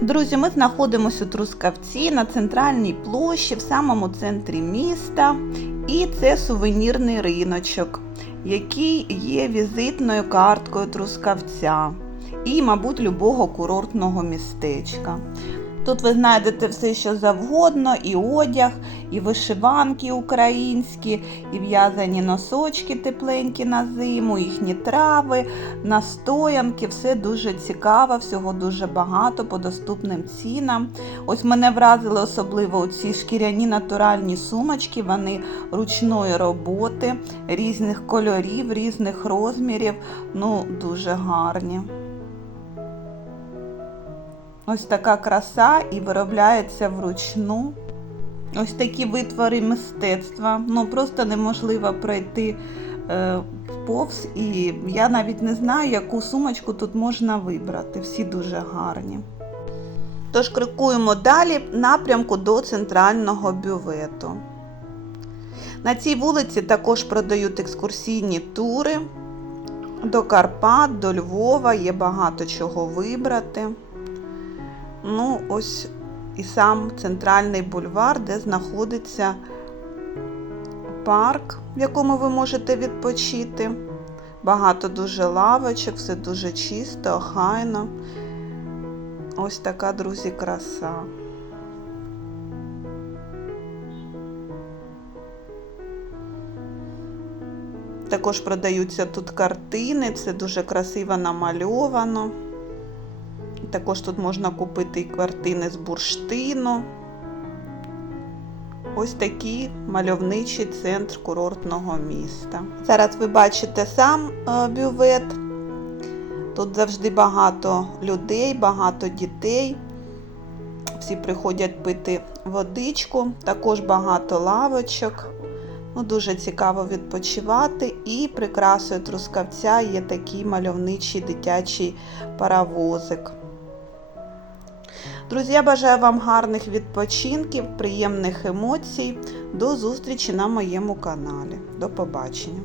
Друзі, ми знаходимося у Трускавці на центральній площі в самому центрі міста. І це сувенірний риночок, який є візитною карткою Трускавця і, мабуть, любого курортного містечка. Тут ви знайдете все, що завгодно, і одяг, і вишиванки українські, і в'язані носочки тепленькі на зиму, їхні трави, настоянки, все дуже цікаво, всього дуже багато по доступним цінам. Ось мене вразили особливо ці шкіряні натуральні сумочки, вони ручної роботи, різних кольорів, різних розмірів. Ну, дуже гарні. Ось така краса і виробляється вручну. Ось такі витвори мистецтва. Ну просто неможливо пройти е, повз. І я навіть не знаю, яку сумочку тут можна вибрати. Всі дуже гарні. Тож крокуємо далі напрямку до центрального бювету. На цій вулиці також продають екскурсійні тури до Карпат, до Львова, є багато чого вибрати. Ну, ось і сам центральний бульвар, де знаходиться парк, в якому ви можете відпочити. Багато дуже лавочок, все дуже чисто, охайно. Ось така, друзі, краса. Також продаються тут картини, це дуже красиво намальовано. Також тут можна купити і картини з бурштину. Ось такий мальовничий центр курортного міста. Зараз ви бачите сам е, бювет. Тут завжди багато людей, багато дітей. Всі приходять пити водичку, також багато лавочок. Ну, Дуже цікаво відпочивати. І прикрасою трускавця є такий мальовничий дитячий паровозик. Друзі, я бажаю вам гарних відпочинків, приємних емоцій. До зустрічі на моєму каналі. До побачення!